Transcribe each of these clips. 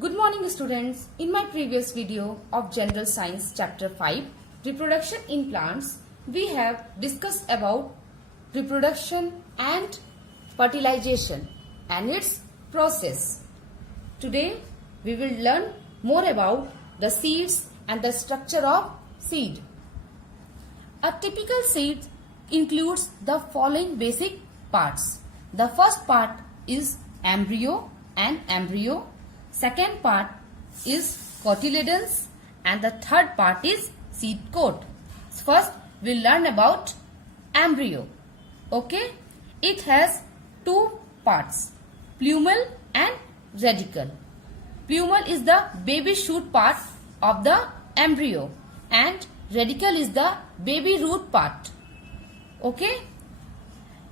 Good morning students. In my previous video of General Science chapter 5 Reproduction in Plants, we have discussed about reproduction and fertilization and its process. Today we will learn more about the seeds and the structure of seed. A typical seed includes the following basic parts. The first part is embryo and embryo. Second part is cotyledons and the third part is seed coat. First we'll learn about embryo. Okay, it has two parts, plumule and radicle. Plumule is the baby shoot part of the embryo and radicle is the baby root part. Okay,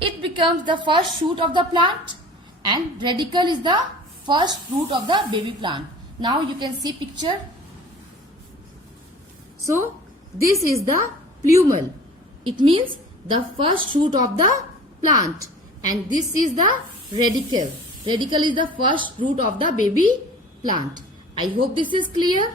it becomes the first shoot of the plant and radicle is the first root of the baby plant. Now you can see picture. So this is the plumule. It means the first shoot of the plant, and this is the radicle. Radicle is the first root of the baby plant. I hope this is clear.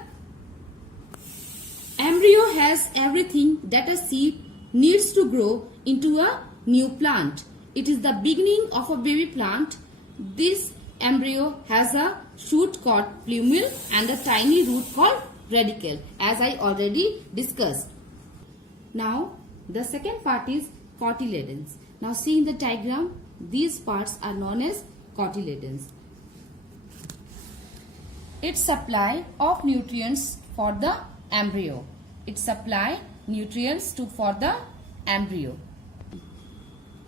Embryo has everything that a seed needs to grow into a new plant. It is the beginning of a baby plant. This embryo has a shoot called plumule and a tiny root called radicle, as I already discussed. Now the second part is cotyledons. Now see in the diagram, these parts are known as cotyledons. It supply of nutrients for the embryo. It supply nutrients for the embryo.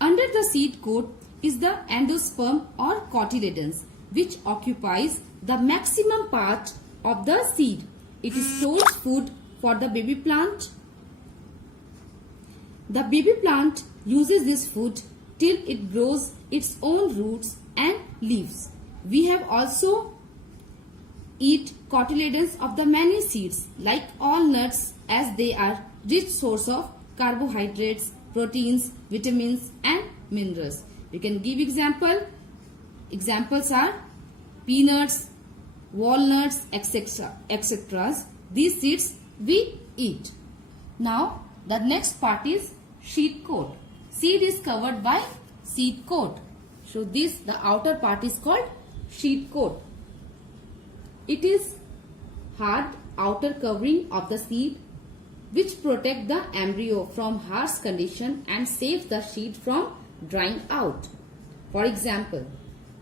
Under the seed coat is the endosperm or cotyledons, which occupies the maximum part of the seed. It stores food for the baby plant. The baby plant uses this food till it grows its own roots and leaves. We have also eat cotyledons of the many seeds, like all nuts, as they are rich source of carbohydrates, proteins, vitamins and minerals. You can give example. Examples are peanuts, walnuts, etc. These seeds we eat. Now the next part is seed coat. Seed is covered by seed coat. So the outer part is called seed coat. It is hard outer covering of the seed which protect the embryo from harsh condition and save the seed from drying out. For example,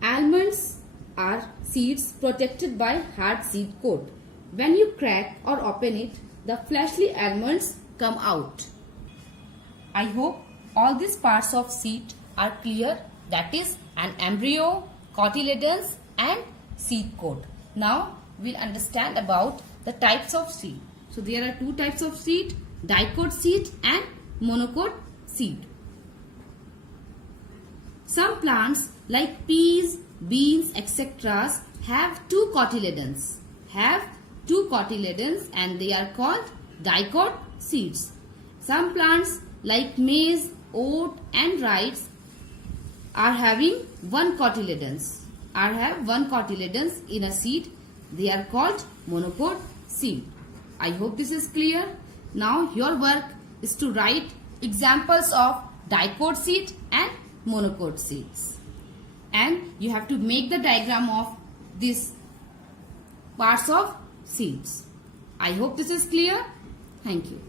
almonds are seeds protected by hard seed coat. When you crack or open it, the fleshly almonds come out. I hope all these parts of seed are clear, that is an embryo, cotyledons and seed coat. Now we'll understand about the types of seed. So there are two types of seed, dicot seed and monocot seed. Some plants like peas, beans, etc. have two cotyledons. And they are called dicot seeds. Some plants like maize, oat and rice are having one cotyledons. In a seed. They are called monocot seed. I hope this is clear. Now your work is to write examples of dicot seed and monocot seeds. And you have to make the diagram of these parts of seeds. I hope this is clear. Thank you.